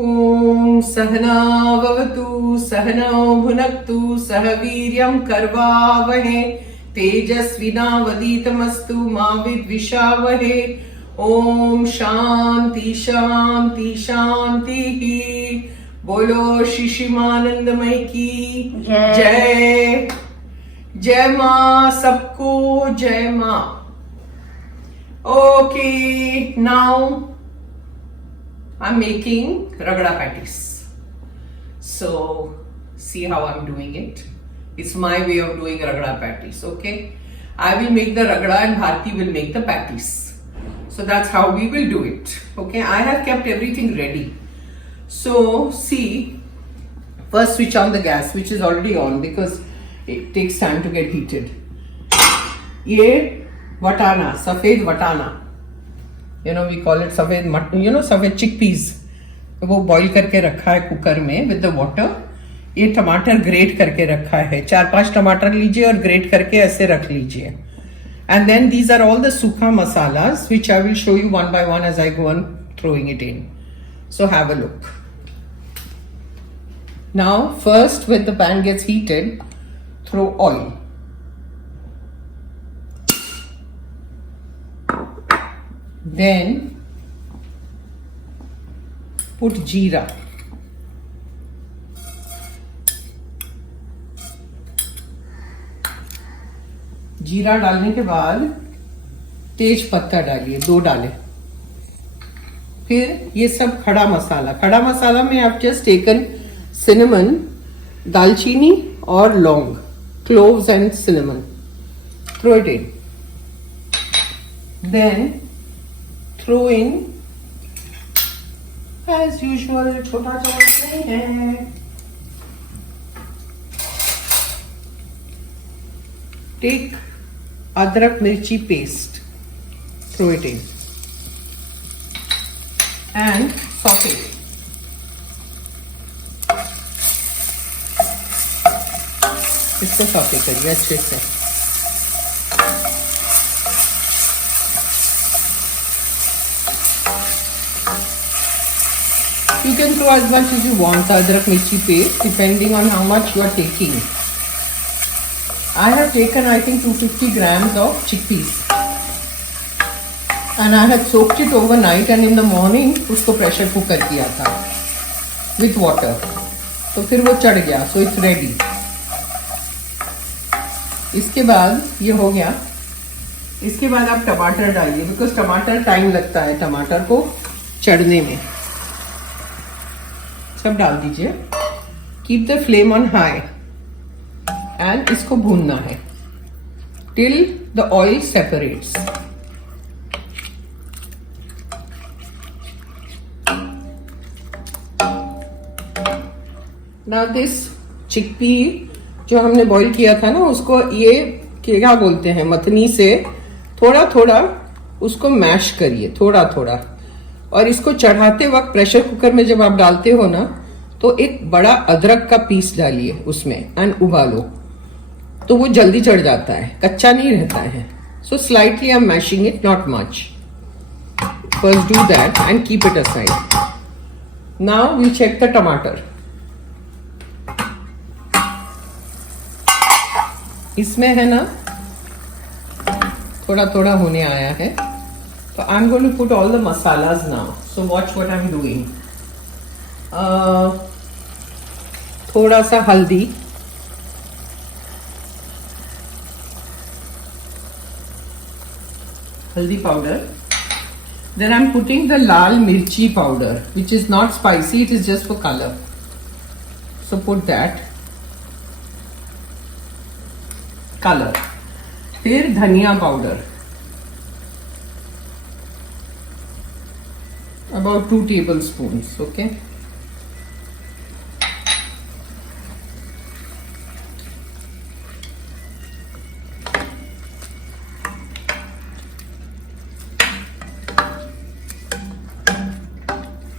ॐ सहना भवतु सहनौ भुनक्तु सह वीर्यं करवावहे तेजस्विनावधीतमस्तु मा विद्विषावहे। ॐ शांति शांति शांति। बोलो शिशिमानंदमय की जय। जय माँ, सबको जय माँ। Okay, now I'm making ragda patties. So see how I'm doing it. It's my way of doing ragda patties. Okay, I will make the ragda and Bharti will make the patties. So that's how we will do it. Okay, I have kept everything ready. So see, first switch on the gas, which is already on because it takes time to get heated. Ye watana, safed watana. We call it सफेद सफेद chickpeas, वो boil करके रखा है cooker में with the water. ये टमाटर great करके रखा है, 4-5 टमाटर लीजिए और ग्रेट करके ऐसे रख लीजिए। And then these are all the सूखा masalas which I will show you one by one as I go on throwing it in. So have a look. Now first when the pan gets heated, throw oil. Then put jeera. जीरा डालने के बाद तेज पत्ता डालिए, 2 डालें। फिर ये सब खड़ा मसाला। खड़ा मसाला में आप जस्ट टेकन सिनेमन, दालचीनी और लौंग, cloves and cinnamon. Throw it in. Then throw in as usual, छोटा चम्मच नहीं है, टेक अदरक मिर्ची paste, throw it in and saute. इसको सॉटे करिए अच्छे से। You can throw as much as you want the adrak mirchi paste depending on how much you are taking. I have taken I think 250 grams of chickpeas and I had soaked it overnight and in the morning उसको pressure cooker किया था with water, तो फिर वो चढ़ गया, so it's ready। इसके बाद ये हो गया। इसके बाद आप टमाटर डालिए बिकॉज टमाटर टाइम लगता है टमाटर को चढ़ने में। सब डाल दीजिए। Keep the flame on high and इसको भूनना है till the oil separates. Now this chickpea जो हमने बॉईल किया था ना, उसको ये क्या बोलते हैं, मथनी से थोड़ा थोड़ा उसको मैश करिए, थोड़ा थोड़ा। और इसको चढ़ाते वक्त प्रेशर कुकर में जब आप डालते हो ना, तो एक बड़ा अदरक का पीस डालिए उसमें एंड उबालो, तो वो जल्दी चढ़ जाता है, कच्चा नहीं रहता है। So slightly I am mashing it, not much. First do that and keep it aside. Now we check the टमाटर। इसमें है ना थोड़ा थोड़ा होने आया है, so I'm going to put all the masalas now. So watch what I'm doing. थोड़ा सा हल्दी, हल्दी powder. Then I'm putting the lal mirchi powder, which is not spicy, it is just for color. So put that. Color. फिर धनिया powder. About 2 tablespoons, okay?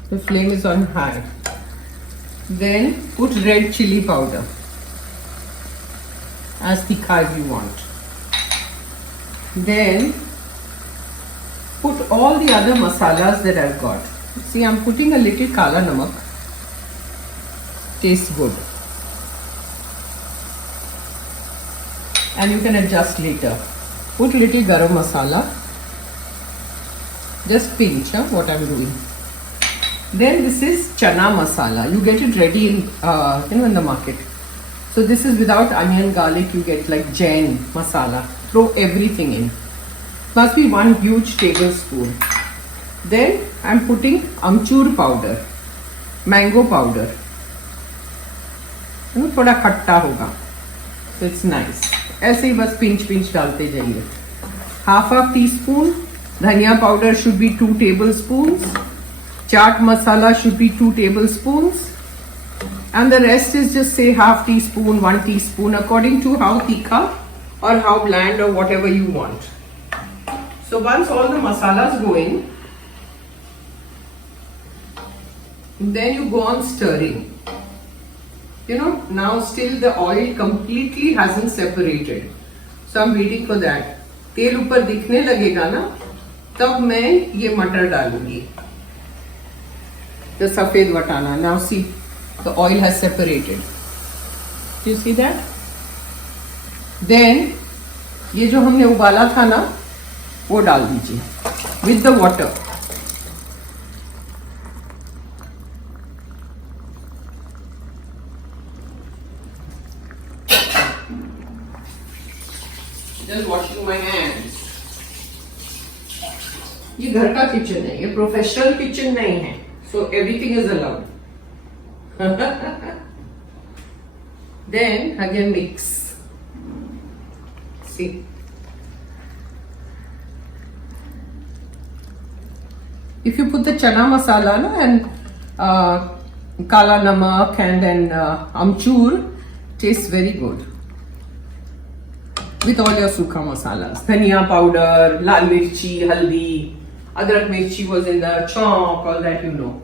The flame is on high. Then put red chili powder, as thick as you want. Then put all the other masalas that I've got. See, I'm putting a little kala namak Tastes good. And you can adjust later. Put little garam masala. Just pinch, what I'm doing. Then this is chana masala. You get it ready in the market. So this is without onion, garlic. You get like Jain masala. Throw everything in. Must be 1 huge tablespoon. Then I'm putting amchur powder, mango powder. थोड़ा खट्टा होगा. So it's nice. ऐसे ही बस pinch डालते जाइए. Half a teaspoon. Dhania powder should be 2 tablespoons. Chaat masala should be 2 tablespoons. And the rest is just say half teaspoon, 1 teaspoon according to how tikha or how bland or whatever you want. So once all the masalas go in, then you go on stirring. Now still the oil completely hasn't separated. So I'm waiting for that. तेल ऊपर दिखने लगेगा ना, तब मैं ये मटर डालूंगी. The सफेद वटाना. Now see, the oil has separated. Do you see that? Then ये जो हमने उबाला था ना, वो डाल दीजिए with the water. Just washing my hands. ये घर का किचन है, ये प्रोफेशनल किचन नहीं है. So everything is allowed. Then again mix. See. If you put the chana masala and kala namak and then amchur, tastes very good. With all your sukha masalas. Dhania powder, lal mirchi, haldi, adrak mirchi was in the chop, all that you know.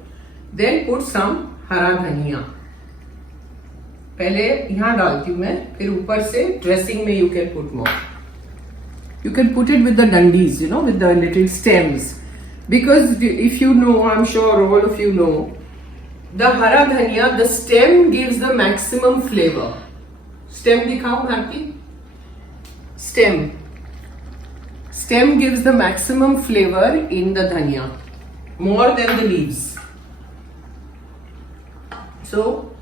Then put some हरा धनिया. पहले यहाँ डालती हूँ मैं, फिर ऊपर से ड्रेसिंग में you can put more. You can put it with the dandis, with the little stems. Because if you know, I'm sure all of you know, the hara dhaniya, the stem gives the maximum flavor. Stem दिखाओ Bharti. Stem gives the maximum flavor in the dhaniya, more than the leaves. So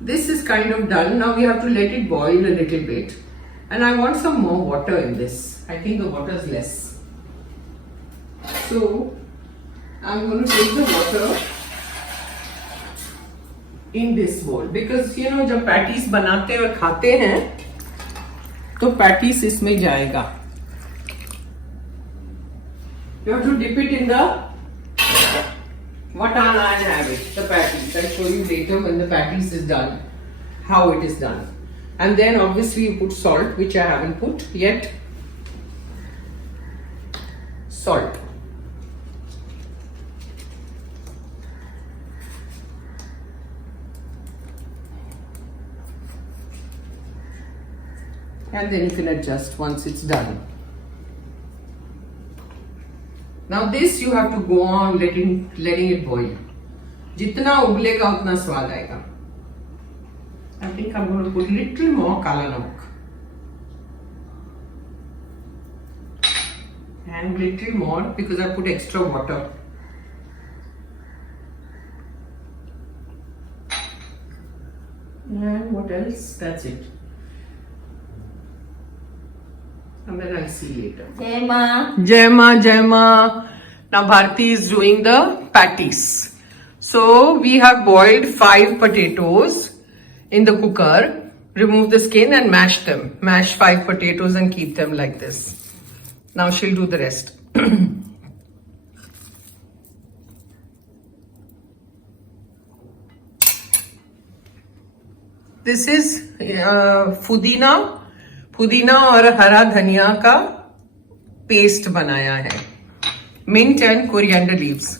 this is kind of done. Now we have to let it boil a little bit. And I want some more water in this. I think the water is less. So I'm going to take the water in this bowl. Because जब patties बनाते और खाते हैं तो patties इसमें जाएगा. You have to dip it in the watana and have it, the patties. I'll show you later when the patties is done, how it is done. And then obviously you put salt, which I haven't put yet. Salt. And then you can adjust once it's done. Now this you have to go on letting it boil. जितना उबलेगा उतना स्वाद आएगा. I think I'm going to put little more kala namak. And little more because I put extra water. And what else? That's it. And then I'll see later. Jai Ma. Jai Ma, Jai Ma. Now Bharti is doing the patties. So we have boiled 5 potatoes in the cooker. Remove the skin and mash them. Mash 5 potatoes and keep them like this. Now she'll do the rest. This is पुदीना और हरा धनिया का paste बनाया है. Mint and coriander leaves.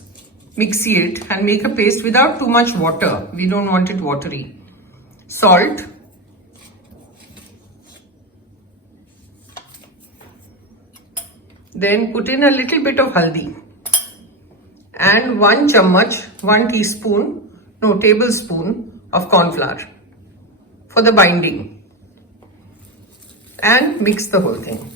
Mix it and make a paste without too much water. We don't want it watery. Salt. Then put in a little bit of haldi. And 1 tablespoon of corn flour for the binding and mix the whole thing.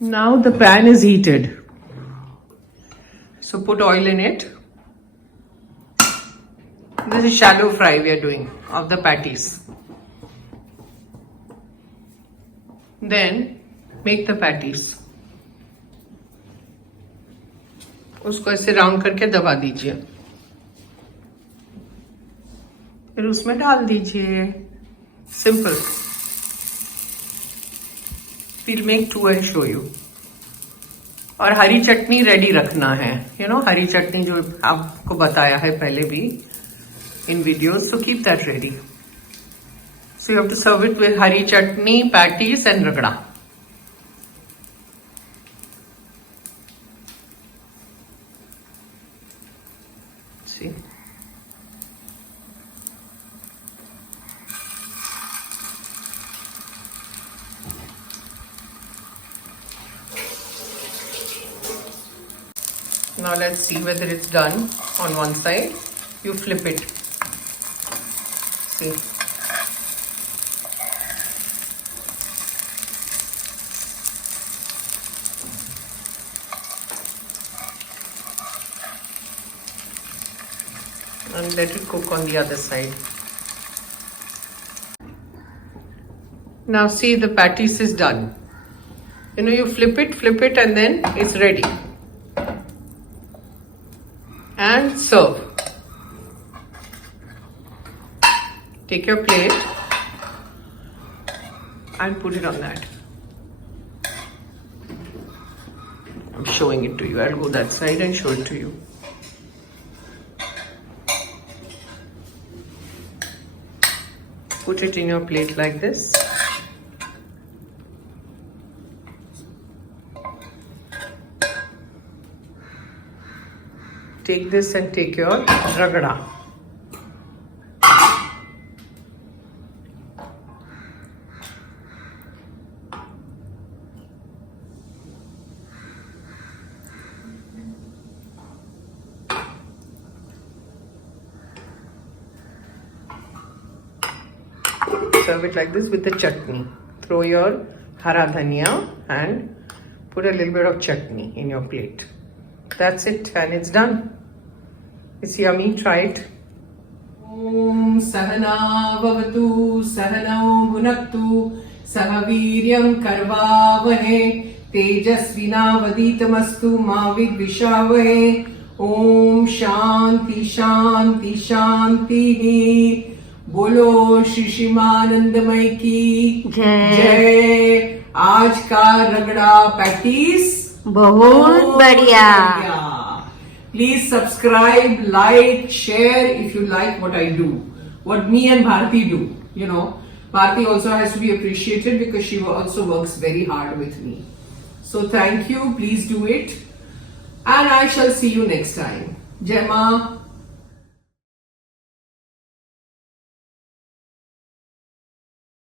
Now the pan is heated. So put oil in it. This is shallow fry we are doing of the patties. Then make the patties. उसको ऐसे round करके दबा दीजिए, फिर उसमें डाल दीजिए. Simple. We'll make two and show you. और हरी चटनी रेडी रखना है. हरी चटनी जो आपको बताया है पहले भी in videos, so keep that ready. So you have to serve it with Hari chutney, patties and ragda. See. Now let's see whether it's done on one side. You flip it. See. And let it cook on the other side. Now see, the patties is done. You flip it and then it's ready. And serve. Take your plate and put it on that. I'm showing it to you. I'll go that side and show it to you. Put it in your plate like this. Take this and take your ragda. Serve it like this with the chutney. Throw your hara dhania and put a little bit of chutney in your plate. That's it, and it's done. It's yummy. Try it. Om Sahana Bhavatu Sahanau Bhunaktu Sahaviryam Karvavahe Tejasvinavaditamastu Ma Vidvishavahe. Om Shanti Shanti Shanti. बोलो श्री शिमानंदमय की जय. आज का रगड़ा patties बहुत बढ़िया. Please subscribe, like, share if you like what I do, what me and Bharti do. Bharti also has to be appreciated because she also works very hard with me. So thank you. Please do it, and I shall see you next time. Jai Ma.